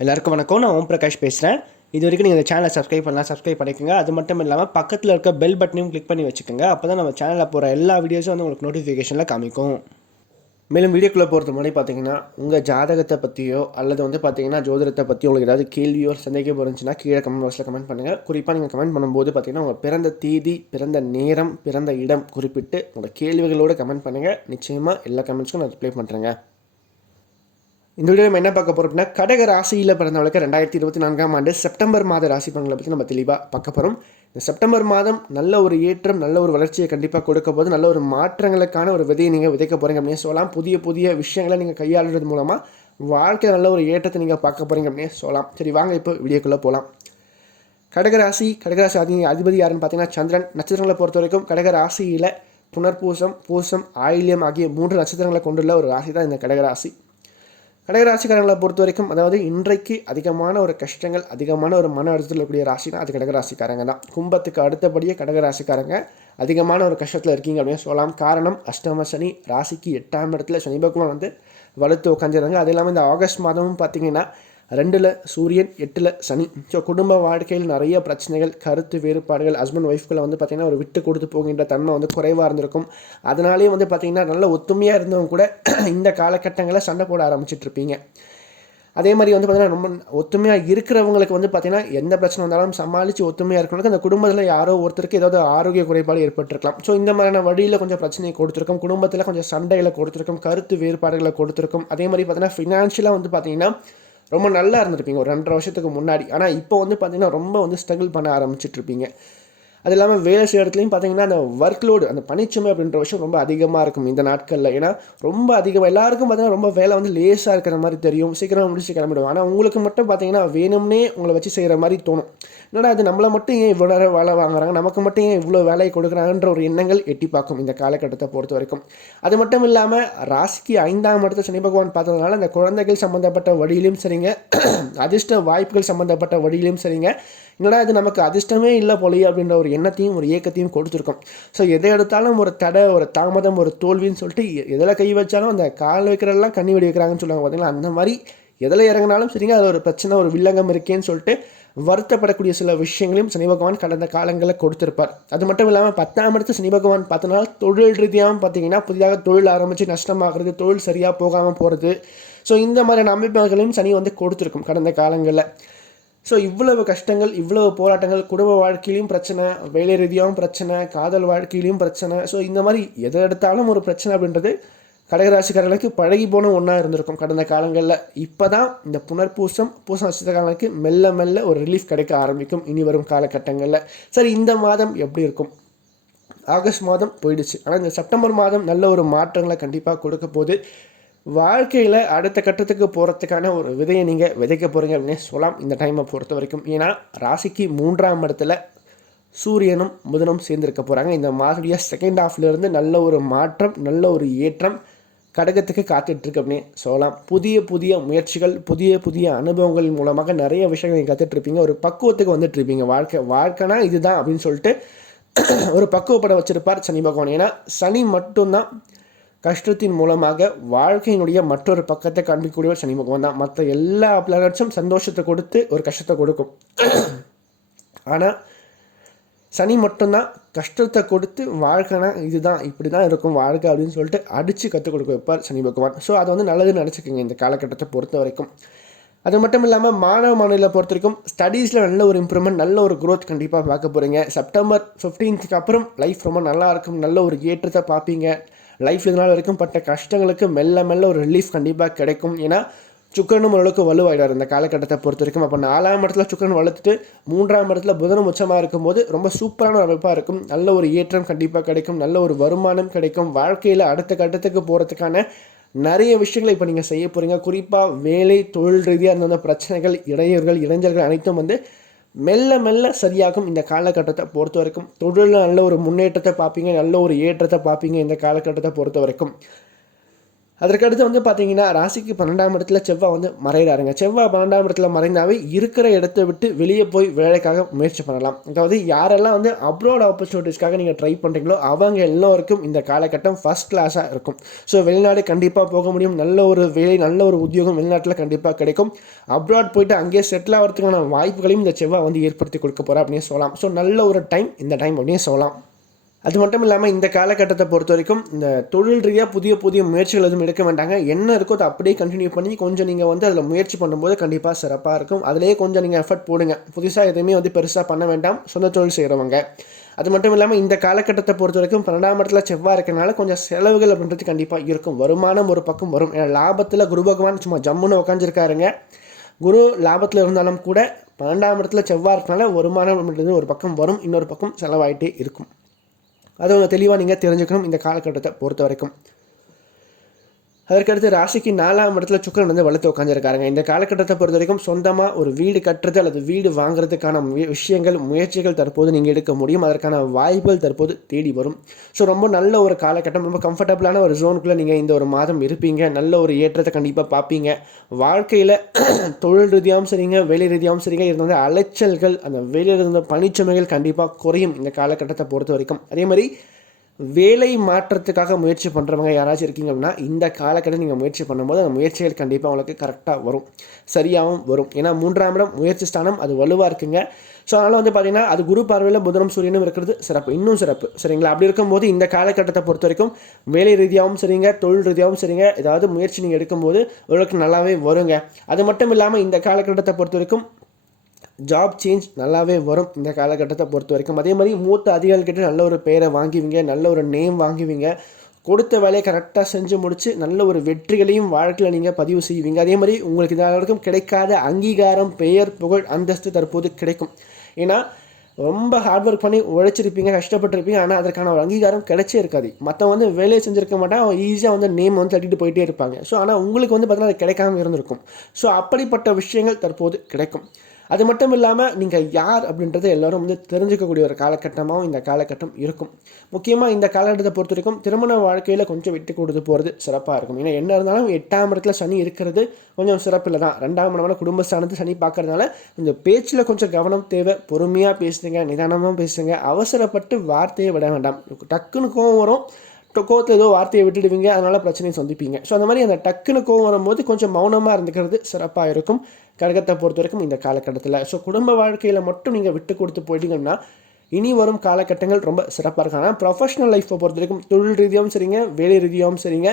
எல்லாருக்கும் வணக்கம். நான் ஓம் பிரகாஷ் பேசுகிறேன் இது வரைக்கும் நீங்கள் இந்த சேனலை சப்ஸ்கிரைப் பண்ணலாம் சப்ஸ்கிரைப் பண்ணிக்கோங்க. அது மட்டும் இல்லாமல் பக்கத்தில் இருக்க பெல் பட்டனையும் கிளிக் பண்ணி வச்சுக்கோங்க. அப்போ தான் நம்ம சேனலில் போகிற எல்லா வீடியோஸும் வந்து உங்களுக்கு நோட்டிஃபிகேஷனில் காமிக்கும். மேலும் வீடியோக்குள்ளே போகிறது முன்னாடி பார்த்தீங்கன்னா உங்கள் ஜாதகத்தை பற்றியோ அல்லது வந்து பார்த்தீங்கன்னா ஜோதிடத்தை பற்றி உங்களுக்கு ஏதாவது கேள்வியோ சந்தேகம் இருந்துச்சுன்னா கீழே கமெண்ட் பாக்ஸில் கமெண்ட் பண்ணுங்கள் குறிப்பாக நீங்கள் கமெண்ட் பண்ணும்போது பார்த்தீங்கன்னா உங்கள் பிறந்த தேதி பிறந்த நேரம் பிறந்த இடம் குறிப்பிட்டு உங்களோட கேள்விகளோடு கமெண்ட் பண்ணுங்கள் நிச்சயமாக எல்லா கமெண்ட்ஸ்க்கும் நான் ரிப்ளை பண்ணுறேங்க இந்த வீடியோ நம்ம என்ன பார்க்க போகிறோம் அப்படின்னா கடக ராசியில் பிறந்தவளுக்கு ரெண்டாயிரத்தி இருபத்தி நான்காம் ஆண்டு செப்டம்பர் மாத ராசி பலன்களை பற்றி நம்ம தெளிவாக பார்க்க போகிறோம் இந்த செப்டம்பர் மாதம் நல்ல ஒரு ஏற்றம் நல்ல ஒரு வளர்ச்சியை கண்டிப்பாக கொடுக்க போது நல்ல ஒரு மாற்றங்களுக்கான ஒரு விதையை நீங்கள் விதைக்க போகிறீங்க அப்படின்னு சொல்லலாம். புதிய புதிய விஷயங்களை நீங்கள் கையாளுறது மூலமாக வாழ்க்கை நல்ல ஒரு ஏற்றத்தை நீங்கள் பார்க்க போகிறீங்க அப்படின்னு சொல்லலாம். சரி வாங்க இப்போ வீடியோக்குள்ளே போகலாம் கடகராசி கடகராசி அதி அதிபதி யாருன்னு பார்த்தீங்கன்னா சந்திரன். நட்சத்திரங்களை பொறுத்த வரைக்கும் கடகராசியில் புனர்பூசம் பூசம் ஆயில்யம் ஆகிய மூன்று நட்சத்திரங்களை கொண்டுள்ள ஒரு ராசி தான் இந்த கடகராசி கடகராசிக்காரங்களை பொறுத்த வரைக்கும் அதாவது இன்றைக்கு அதிகமான ஒரு கஷ்டங்கள் அதிகமான ஒரு மன அழுத்தத்தில் இருக்கக்கூடிய ராசினா அது கடகராசிக்காரங்க தான். கும்பத்துக்கு அடுத்தபடியே கடகராசிக்காரங்க அதிகமான ஒரு கஷ்டத்தில் இருக்கீங்க அப்படின்னு சொல்லலாம். காரணம் அஷ்டம சனி ராசிக்கு எட்டாம் இடத்துல சனி பகவான் வந்து வலுத்து உட்காந்துருந்தாங்க அது இல்லாமல் இந்த ஆகஸ்ட் மாதமும் பார்த்தீங்கன்னா ரெண்டில் சூரியன் எட்டில் சனி. ஸோ குடும்ப வாழ்க்கையில் நிறைய பிரச்சனைகள் கருத்து வேறுபாடுகள் ஹஸ்பண்ட் ஒய்ஃப்களை வந்து பார்த்திங்கன்னா ஒரு விட்டு கொடுத்து போகின்ற தன்மை வந்து குறைவாக இருந்திருக்கும். அதனாலேயே வந்து பார்த்திங்கன்னா நல்ல ஒத்துமையாக இருந்தவங்க கூட இந்த காலகட்டங்களில் சண்டை போட ஆரம்பிச்சிட்ருப்பீங்க அதே மாதிரி வந்து பார்த்திங்கன்னா ரொம்ப ஒத்துமையாக இருக்கிறவங்களுக்கு வந்து பார்த்திங்கன்னா எந்த பிரச்சனை வந்தாலும் சமாளித்து ஒத்துமையாக இருக்கணும் அந்த குடும்பத்தில் யாரோ ஒருத்தருக்கு ஏதாவது ஆரோக்கிய குறைபாடு ஏற்பட்டிருக்கலாம். ஸோ இந்த மாதிரியான வழியில் கொஞ்சம் பிரச்சனையை கொடுத்துருக்கும். குடும்பத்தில் கொஞ்சம் சண்டைகளை கொடுத்துருக்கும். கருத்து வேறுபாடுகளை கொடுத்துருக்கும். அதே மாதிரி பார்த்திங்கன்னா ஃபினான்ஷியலாக வந்து பார்த்திங்கன்னா ரொம்ப நல்லா இருந்திருப்பீங்க. ஒரு ரெண்டரை வருஷத்துக்கு முன்னாடி. ஆனால் இப்போ வந்து பார்த்தீங்கன்னா ரொம்ப வந்து ஸ்ட்ரகிள் பண்ண ஆரம்பிச்சிட்ருப்பீங்க அது இல்லாமல் வேலை செய்கிற இடத்துலையும் பார்த்தீங்கன்னா அந்த ஒர்க் லோடு அந்த பனிச்சுமை அப்படின்ற விஷயம் ரொம்ப அதிகமாக இருக்கும் இந்த நாட்களில். ஏன்னா ரொம்ப அதிகமாக எல்லாருக்கும் பார்த்தீங்கன்னா ரொம்ப வேலை வந்து லேஸாக இருக்கிற மாதிரி தெரியும். சீக்கிரமாக முடிச்சு கிளம்பிடுவோம் ஆனால் உங்களுக்கு மட்டும் பார்த்தீங்கன்னா வேணும்னே உங்களை வச்சு செய்கிற மாதிரி தோணும். என்னடா அது நம்மளை மட்டும் ஏன் இவ்வளோ நேரம் வேலை வாங்குறாங்க? நமக்கு மட்டும் ஏன் இவ்வளோ வேலையை கொடுக்குறாங்கன்ற ஒரு எண்ணங்கள் எட்டி பார்க்கும் இந்த காலகட்டத்தை பொறுத்த வரைக்கும். அது மட்டும் இல்லாமல் ராசிக்கு ஐந்தாம் இடத்த சனி பகவான் பார்த்ததுனால அந்த குழந்தைகள் சம்மந்தப்பட்ட வழியிலும் சரிங்க. அதிர்ஷ்ட வாய்ப்புகள் சம்மந்தப்பட்ட வழியிலும் சரிங்க. என்னடா இது நமக்கு அதிர்ஷ்டமே இல்லை போலையே அப்படின்ற ஒரு எண்ணத்தையும் ஒரு இயக்கத்தையும் கொடுத்துருக்கோம். ஸோ எதை எடுத்தாலும் ஒரு தடை ஒரு தாமதம் ஒரு தோல்வின்னு சொல்லிட்டு எதில் கை வச்சாலும் அந்த கால் வைக்கிறதெல்லாம் கண்ணி வெடி வைக்கிறாங்கன்னு சொல்லுவாங்க பார்த்தீங்களா அந்த மாதிரி எதில் இறங்கினாலும் சரிங்க அது ஒரு பிரச்சனை ஒரு வில்லங்கம் இருக்கேன்னு சொல்லிட்டு வருத்தப்படக்கூடிய சில விஷயங்களையும் சனி பகவான் கடந்த காலங்களில் கொடுத்திருப்பார். அது மட்டும் இல்லாமல் பத்தாம் இடத்து சனி பகவான் பார்த்தனால தொழில் ரீதியாகவும் பார்த்தீங்கன்னா புதிதாக தொழில் ஆரம்பித்து நஷ்டமாகிறது தொழில் சரியாக போகாமல் போகிறது ஸோ இந்த மாதிரியான அமைப்புகளையும் சனி வந்து கொடுத்துருக்கும் கடந்த காலங்களில். ஸோ இவ்வளவு கஷ்டங்கள் இவ்வளவு போராட்டங்கள் குடும்ப வாழ்க்கையிலையும் பிரச்சனை வேலை ரீதியாகவும் பிரச்சனை காதல் வாழ்க்கையிலையும் பிரச்சனை. ஸோ இந்த மாதிரி எதை எடுத்தாலும் ஒரு பிரச்சனை அப்படின்றது கடகராசிக்காரர்களுக்கு பழகி போன ஒன்றா இருந்திருக்கும் கடந்த காலங்களில். இப்போ தான் இந்த புனர்பூசம் பூசம் நட்சத்திரக்காரர்களுக்கு மெல்ல மெல்ல ஒரு ரிலீஃப் கிடைக்க ஆரம்பிக்கும் இனி வரும் காலகட்டங்களில். சரி இந்த மாதம் எப்படி இருக்கும்? ஆகஸ்ட் மாதம் போயிடுச்சு. ஆனால் இந்த செப்டம்பர் மாதம் நல்ல ஒரு மாற்றங்களை கண்டிப்பாக கொடுக்க போது வாழ்க்கையில் அடுத்த கட்டத்துக்கு போகிறதுக்கான ஒரு விதையை நீங்கள் விதைக்க போகிறீங்க அப்படின்னு சொல்லலாம். இந்த டைமை பொறுத்த வரைக்கும் ஏன்னா ராசிக்கு மூன்றாம் இடத்துல சூரியனும் புதனும் சேர்ந்திருக்க போகிறாங்க இந்த மாதத்துடைய செகண்ட் ஹாஃப்லேருந்து நல்ல ஒரு மாற்றம் நல்ல ஒரு ஏற்றம் கடகத்துக்கு காத்துட்ருக்கு அப்படின்னு சொல்லலாம். புதிய புதிய முயற்சிகள் புதிய புதிய அனுபவங்கள் மூலமாக நிறைய விஷயங்கள் நீங்கள் கற்றுட்ருப்பீங்க ஒரு பக்குவத்துக்கு வந்துட்டுருப்பீங்க வாழ்க்கை வாழ்க்கைனா இதுதான் அப்படின்னு சொல்லிட்டு ஒரு பக்குவப்பட வச்சுருப்பார் சனி பகவான். ஏன்னா சனி மட்டும்தான் கஷ்டத்தின் மூலமாக வாழ்க்கையினுடைய மற்றொரு பக்கத்தை காண்பிக்கக்கூடியவர் சனி பகவான் தான். மற்ற எல்லா பிளானட்ஸும் சந்தோஷத்தை கொடுத்து ஒரு கஷ்டத்தை கொடுக்கும். ஆனால் சனி மட்டும்தான் கஷ்டத்தை கொடுத்து வாழ்க்கைனா இதுதான் இப்படி தான் இருக்கும் வாழ்க்கை அப்படின்னு சொல்லிட்டு அடித்து கற்றுக் கொடுக்க வைப்பார் சனி பகவான். ஸோ அதை வந்து நல்லதுன்னு நினச்சிக்கோங்க இந்த காலகட்டத்தை பொறுத்த வரைக்கும். அது மட்டும் இல்லாமல் மாணவ மாநில பொறுத்த வரைக்கும் ஸ்டடீஸில் நல்ல ஒரு இம்ப்ரூவ்மெண்ட் நல்ல ஒரு க்ரோத் கண்டிப்பாக பார்க்க போகிறீங்க செப்டம்பர் ஃபிஃப்டீன்த்துக்கு அப்புறம் லைஃப் ரொம்ப நல்லா இருக்கும் நல்ல ஒரு ஏற்றத்தை பார்ப்பீங்க. லைஃப் இதனால் வரைக்கும் பட்ட கஷ்டங்களுக்கு மெல்ல மெல்ல ஒரு ரிலீஃப் கண்டிப்பாக கிடைக்கும். ஏன்னா சுக்கரனும் ஓரளவுக்கு வலுவாயிடார் இந்த காலகட்டத்தை பொறுத்த வரைக்கும் அப்போ நாலாம் இடத்துல சுக்கரன் வளர்த்துட்டு மூன்றாம் இடத்துல புதனும் உச்சமாக இருக்கும்போது ரொம்ப சூப்பரான ஒரு அமைப்பாக இருக்கும். நல்ல ஒரு ஏற்றம் கண்டிப்பாக கிடைக்கும். நல்ல ஒரு வருமானம் கிடைக்கும். வாழ்க்கையில் அடுத்த கட்டத்துக்கு போகிறதுக்கான நிறைய விஷயங்களை இப்போ நீங்கள் செய்ய போகிறீங்க குறிப்பாக வேலை தொழில் ரீதியாக இருந்த பிரச்சனைகள் இடையூறுகள் இளைஞர்கள் அனைத்தும் வந்து மெல்ல மெல்ல சரியாகும் இந்த காலகட்டத்தை பொறுத்த வரைக்கும் தொழிலில் நல்ல ஒரு முன்னேற்றத்தை பார்ப்பீங்க நல்ல ஒரு ஏற்றத்தை பார்ப்பீங்க இந்த காலகட்டத்தை பொறுத்த வரைக்கும் அதற்கடுத்து வந்து பார்த்தீங்கன்னா ராசிக்கு பன்னெண்டாம் இடத்துல செவ்வாய் வந்து மறைகிறாருங்க. செவ்வாய் பன்னெண்டாம் இடத்துல மறைந்தாவே இருக்கிற இடத்த விட்டு வெளியே போய் வேலைக்காக முயற்சி பண்ணலாம். அதாவது யாரெல்லாம் வந்து அப்ரோட் ஆப்பர்ச்சுனிட்டிஸ்க்காக நீங்கள் ட்ரை பண்ணுறீங்களோ அவங்க எல்லோருக்கும் இந்த காலகட்டம் ஃபஸ்ட் கிளாஸாக இருக்கும். ஸோ வெளிநாடு கண்டிப்பாக போக முடியும். நல்ல ஒரு வேலை நல்ல ஒரு உத்தியோகம் வெளிநாட்டில் கண்டிப்பாக கிடைக்கும். அப்ராட் போயிட்டு அங்கேயே செட்டில் ஆகிறதுக்கான வாய்ப்புகளையும் இந்த செவ்வாய் வந்து ஏற்படுத்தி கொடுக்க போகிறா அப்படின்னு சொல்லலாம். ஸோ நல்ல ஒரு டைம் இந்த டைம் அப்படின்னு சொல்லலாம். அது மட்டும் இல்லாமல் இந்த காலகட்டத்தை பொறுத்த வரைக்கும் இந்த தொழில் ரீதியாக புதிய புதிய முயற்சிகள் எதுவும் எடுக்க வேண்டாங்க என்ன இருக்கோ அதை அப்படியே கண்டினியூ பண்ணி கொஞ்சம் நீங்கள் வந்து அதில் முயற்சி பண்ணும்போது கண்டிப்பாக சிறப்பாக இருக்கும். அதிலேயே கொஞ்சம் நீங்கள் எஃபர்ட் போடுங்க. புதுசாக எதுவுமே வந்து பெருசாக பண்ண வேண்டாம். சொந்த தொழில் செய்கிறவங்க அது மட்டும் இல்லாமல் இந்த காலகட்டத்தை பொறுத்த வரைக்கும் பன்னெண்டாம் இடத்துல செவ்வாய் இருக்கிறனால கொஞ்சம் செலவுகள் அப்படின்றது கண்டிப்பாக இருக்கும். வருமானம் ஒரு பக்கம் வரும். ஏன்னா லாபத்தில் குரு பகவான் சும்மா ஜம்முன்னு உட்காந்துருக்காருங்க குரு லாபத்தில் இருந்தாலும் கூட பன்னெண்டாம் இடத்துல செவ்வாய் இருக்கனால வருமானம் அப்படின்றது ஒரு பக்கம் வரும். இன்னொரு பக்கம் செலவாயிட்டே இருக்கும். அதை தெளிவாக நீங்கள் தெரிஞ்சுக்கணும் இந்த காலகட்டத்தை பொறுத்த வரைக்கும். அதற்கடுத்து ராசிக்கு நாலாம் இடத்துல சுக்கரன் வந்து வளர்த்து உட்காந்துருக்காருங்க இந்த காலகட்டத்தை பொறுத்த வரைக்கும் சொந்தமாக ஒரு வீடு கட்டுறது அல்லது வீடு வாங்குறதுக்கான விஷயங்கள் முயற்சிகள் தற்போது நீங்கள் எடுக்க முடியும். அதற்கான வாய்ப்புகள் தற்போது தேடி வரும். ஸோ ரொம்ப நல்ல ஒரு காலகட்டம். ரொம்ப கம்ஃபர்டபுளான ஒரு ஜோனுக்குள்ளே நீங்கள் இந்த ஒரு மாதம் இருப்பீங்க. நல்ல ஒரு ஏற்றத்தை கண்டிப்பாக பார்ப்பீங்க. வாழ்க்கையில் தொழில் ரீதியாகவும் சரிங்க வேலை ரீதியாகவும் சரிங்க. இருந்த அலைச்சல்கள் அந்த வேலையில் இருந்த பணிச்சுமைகள் கண்டிப்பாக குறையும் இந்த காலகட்டத்தை பொறுத்த வரைக்கும். அதே மாதிரி வேலை மாற்றத்துக்காக முயற்சி பண்ணுறவங்க யாராச்சும் இருக்கீங்க அப்படின்னா இந்த காலக்கட்டம் நீங்கள் முயற்சி பண்ணும்போது அந்த முயற்சிகள் கண்டிப்பாக உங்களுக்கு கரெக்டாக வரும். சரியாகவும் வரும். ஏன்னா மூன்றாம் இடம் முயற்சி ஸ்தானம் அது வலுவாக இருக்குங்க. ஸோ அதனால் வந்து பார்த்தீங்கன்னா அது குரு பார்வையில் புதனும் சூரியனும் இருக்கிறது சிறப்பு. இன்னும் சிறப்பு. சரிங்களா? அப்படி இருக்கும்போது இந்த காலகட்டத்தை பொறுத்த வரைக்கும் வேலை ரீதியாகவும் சரிங்க தொழில் ரீதியாகவும் சரிங்க ஏதாவது முயற்சி நீங்கள் எடுக்கும்போது உங்களுக்கு நல்லாவே வருங்க. அது மட்டும் இல்லாமல் இந்த காலகட்டத்தை பொறுத்த வரைக்கும் ஜாப் சேஞ்ச் நல்லாவே வரும் இந்த காலகட்டத்தை பொறுத்த வரைக்கும். அதே மாதிரி மூத்த அதிகாரிகிட்ட நல்ல ஒரு பெயரை வாங்குவீங்க நல்ல ஒரு நேம் வாங்குவீங்க. கொடுத்த வேலையை கரெக்டாக செஞ்சு முடித்து நல்ல ஒரு வெற்றிகளையும் வாழ்க்கையில் நீங்கள் பதிவு செய்வீங்க. அதே மாதிரி உங்களுக்கு இதற்கு கிடைக்காத அங்கீகாரம் பெயர் புகழ் அந்தஸ்து தற்போது கிடைக்கும். ஏன்னா ரொம்ப ஹார்ட் ஒர்க் பண்ணி உழைச்சிருப்பீங்க கஷ்டப்பட்டிருப்பீங்க. ஆனால் அதற்கான ஒரு அங்கீகாரம் கிடைச்சே இருக்காது. மற்றவங்க வந்து வேலையை செஞ்சுருக்க மாட்டான் அவன் ஈஸியாக வந்து நேம் வந்து தட்டிட்டு போயிட்டே இருப்பாங்க. ஸோ ஆனால் உங்களுக்கு வந்து பார்த்தீங்கன்னா அது கிடைக்காம இருந்திருக்கும். ஸோ அப்படிப்பட்ட விஷயங்கள் தற்போது கிடைக்கும். அது மட்டும் இல்லாமல் நீங்கள் யார் அப்படின்றத எல்லோரும் வந்து தெரிஞ்சுக்கக்கூடிய ஒரு காலகட்டமாகவும் இந்த காலகட்டம் இருக்கும். முக்கியமாக இந்த காலகட்டத்தை பொறுத்த வரைக்கும் திருமண வாழ்க்கையில் கொஞ்சம் விட்டு கொடுத்து போகிறது சிறப்பாக இருக்கும். ஏன்னா என்ன இருந்தாலும் எட்டாம் இடத்துல சனி இருக்கிறது கொஞ்சம் சிறப்பில் தான். ரெண்டாம் இடமான குடும்பஸ்தானத்து சனி பார்க்கறதுனால இந்த பேச்சில் கொஞ்சம் கவனம் தேவை. பொறுமையாக பேசுங்க நிதானமாக பேசுங்க. அவசரப்பட்டு வார்த்தையை விட வேண்டாம். டக்குன்னு கோவம் வரும். கோவத்தில் ஏதோ வார்த்தையை விட்டுடுவீங்க. அதனால் பிரச்சனையை சந்திப்பீங்க. ஸோ அந்த மாதிரி அந்த டக்குன்னு கோவம் வரும்போது கொஞ்சம் மௌனமாக இருந்துக்கிறது சிறப்பாக இருக்கும். கடகத்தை பொறுத்த வரைக்கும் இந்த காலகட்டத்தில். ஸோ குடும்ப வாழ்க்கையில் மட்டும் நீங்கள் விட்டு கொடுத்து போயிட்டீங்கன்னா இனி வரும் காலகட்டங்கள் ரொம்ப சிறப்பாக இருக்கும். ஆனால் ப்ரொஃபஷனல் லைஃப்பை பொறுத்த வரைக்கும் தொழில் ரீதியாகவும் சரிங்க வேலை ரீதியாகவும் சரிங்க.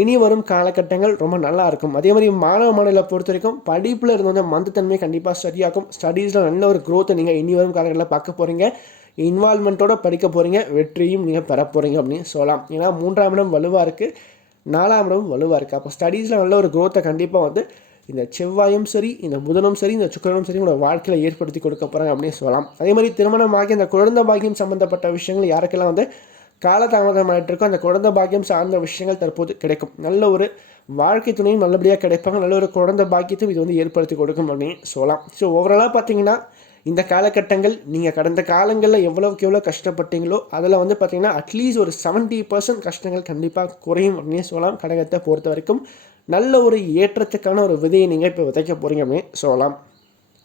இனி வரும் காலகட்டங்கள் ரொம்ப நல்லா இருக்கும். அதே மாதிரி மாணவ மாநில பொறுத்த வரைக்கும் படிப்பில் இருந்த வந்து மந்தத்தன்மை கண்டிப்பாக சரியாகும் ஸ்டடீஸில் நல்ல ஒரு க்ரோத்தை நீங்கள் இனி வரும் காலகட்டத்தில் பார்க்க போகிறீங்க இன்வால்மெண்ட்டோட படிக்க போகிறீங்க வெற்றியும் நீங்கள் பெற போகிறீங்க அப்படின்னு சொல்லலாம். ஏன்னா மூன்றாம் இடம் வலுவாக இருக்குது நாலாம் இடம் வலுவாக இருக்குது அப்போ ஸ்டடீஸில் நல்ல ஒரு க்ரோத்தை கண்டிப்பாக வந்து இந்த செவ்வாயும் சரி இந்த புதனும் சரி இந்த சுக்கரனும் சரி உங்களோட வாழ்க்கையில் ஏற்படுத்தி கொடுக்க போகிறாங்க அப்படின்னு சொல்லலாம். அதே மாதிரி திருமணமாகி அந்த குழந்தை பாக்கியம் சம்மந்தப்பட்ட விஷயங்கள் யாருக்கெல்லாம் வந்து காலதாமதமாயிட்டு இருக்கோ அந்த குழந்தை பாக்கியம் சார்ந்த விஷயங்கள் தற்போது கிடைக்கும். நல்ல ஒரு வாழ்க்கை துணையும் நல்லபடியாக கிடைப்பாங்க. நல்ல ஒரு குழந்தை பாக்கியத்தையும் இது வந்து ஏற்படுத்தி கொடுக்கும் அப்படின்னு சொல்லலாம். ஸோ ஓவராலாக பார்த்தீங்கன்னா இந்த காலகட்டங்கள் நீங்கள் கடந்த காலங்களில் எவ்வளோக்கு எவ்வளோ கஷ்டப்பட்டீங்களோ அதில் வந்து பார்த்தீங்கன்னா அட்லீஸ்ட் ஒரு செவன்ட்டி பர்சன்ட் கஷ்டங்கள் கண்டிப்பாக குறையும் அப்படின்னு சொல்லலாம். கடகத்தை பொறுத்த வரைக்கும். நல்ல ஒரு ஏற்றத்துக்கான ஒரு விதையை நீங்கள் இப்போ விதைக்க போகிறீங்க அப்படின்னு சொல்லலாம்.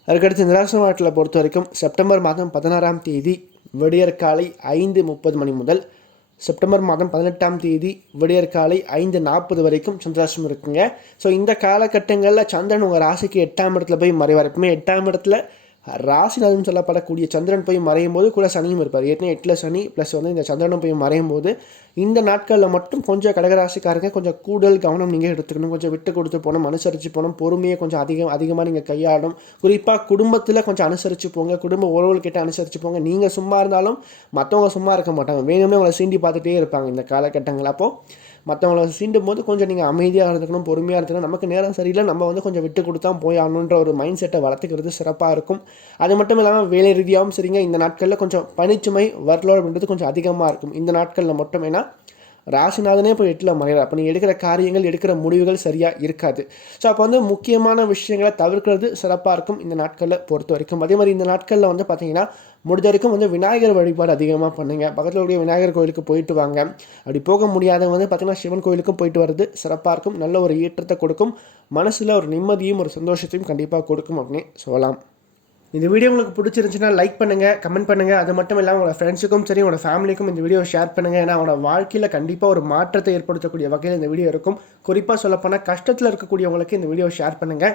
அதுக்கடுத்து நிராச நாட்டில் பொறுத்த வரைக்கும் செப்டம்பர் மாதம் பதினாறாம் தேதி விடியற்காலை ஐந்து முப்பது மணி முதல் செப்டம்பர் மாதம் பதினெட்டாம் தேதி விடியற்காலை ஐந்து நாற்பது வரைக்கும் சந்திராசம் இருக்குங்க. ஸோ இந்த காலகட்டங்களில் சந்திரன் உங்கள் ராசிக்கு எட்டாம் இடத்துல போய் மறைவார். எப்பவுமே எட்டாம் இடத்துல ராசிநாதன் சொல்லப்படக்கூடிய சந்திரன் போய் மறையும் போது கூட சனியும் இருப்பார். ஏற்கனவே எட்டில் சனி ப்ளஸ் வந்து இந்த சந்திரனும் போய் மறையும் போது இந்த நாட்களில் மட்டும் கொஞ்சம் கடகராசிக்காரங்க கொஞ்சம் கூடுதல் கவனம் நீங்கள் எடுத்துக்கணும். கொஞ்சம் விட்டு கொடுத்து போகணும் அனுசரித்து போகணும். பொறுமையை கொஞ்சம் அதிகம் அதிகமாக நீங்கள் கையாளணும். குறிப்பாக குடும்பத்தில் கொஞ்சம் அனுசரித்து போங்க. குடும்ப உறவுகள்கிட்ட அனுசரித்து போங்க. நீங்கள் சும்மா இருந்தாலும் மற்றவங்க சும்மா இருக்க மாட்டாங்க. வேணுமே உங்களை சீண்டி பார்த்துட்டே இருப்பாங்க இந்த காலகட்டங்கள். அப்போது மற்றவங்கள சீண்டும் போது கொஞ்சம் நீங்கள் அமைதியாக இருந்துக்கணும் பொறுமையாக இருந்துக்கணும். நமக்கு நேரம் சரியில்லை நம்ம வந்து கொஞ்சம் விட்டு கொடுத்தா போய் ஆகணுன்ற ஒரு மைண்ட் செட்டை வளர்த்துக்கிறது சிறப்பாக இருக்கும். அது மட்டும் இல்லாமல் வேலை ரீதியாகவும் சரிங்க. இந்த நாட்களில் கொஞ்சம் பனிச்சுமை வர்லோடு அப்படின்றது கொஞ்சம் அதிகமாக இருக்கும். இந்த நாட்களில் மட்டும் ஏன்னா ராசிநாதனே இப்போ எட்டில் மறைகிறார். அப்போ நீங்கள் எடுக்கிற காரியங்கள் எடுக்கிற முடிவுகள் சரியாக இருக்காது. ஸோ அப்போ வந்து முக்கியமான விஷயங்களை தவிர்க்கிறது சிறப்பாக இருக்கும் இந்த நாட்களில் பொறுத்த வரைக்கும். அதே மாதிரி இந்த நாட்களில் வந்து பார்த்தீங்கன்னா முடிஞ்ச வரைக்கும் வந்து விநாயகர் வழிபாடு அதிகமாக பண்ணுங்க. பக்கத்தில் உடைய விநாயகர் கோயிலுக்கு போயிட்டு வாங்க. அப்படி போக முடியாதவங்க வந்து பார்த்திங்கன்னா சிவன் கோயிலுக்கும் போயிட்டு வர்றது சிறப்பாக இருக்கும். நல்ல ஒரு ஈற்றத்தை கொடுக்கும். மனசில் ஒரு நிம்மதியும் ஒரு சந்தோஷத்தையும் கண்டிப்பாக கொடுக்கும் அப்படின்னு சொல்லலாம். இந்த வீடியோ உங்களுக்கு பிடிச்சிருந்துச்சுன்னா லைக் பண்ணுங்கள் கமெண்ட் பண்ணுங்கள் அது மட்டும் இல்லாமல் உங்களோட ஃப்ரெண்ட்ஸுக்கும் சரி உங்களோட ஃபேமிலிக்கும் இந்த வீடியோ ஷேர் பண்ணுங்கள் ஏன்னா அவங்களோட வாழ்க்கையில் கண்டிப்பாக ஒரு மாற்றத்தை ஏற்படுத்தக்கூடிய வகையில் இந்த வீடியோ இருக்கும். குறிப்பாக சொல்லப்போனால் கஷ்டத்தில் இருக்கக்கூடியவங்களுக்கு இந்த வீடியோ ஷேர் பண்ணுங்கள்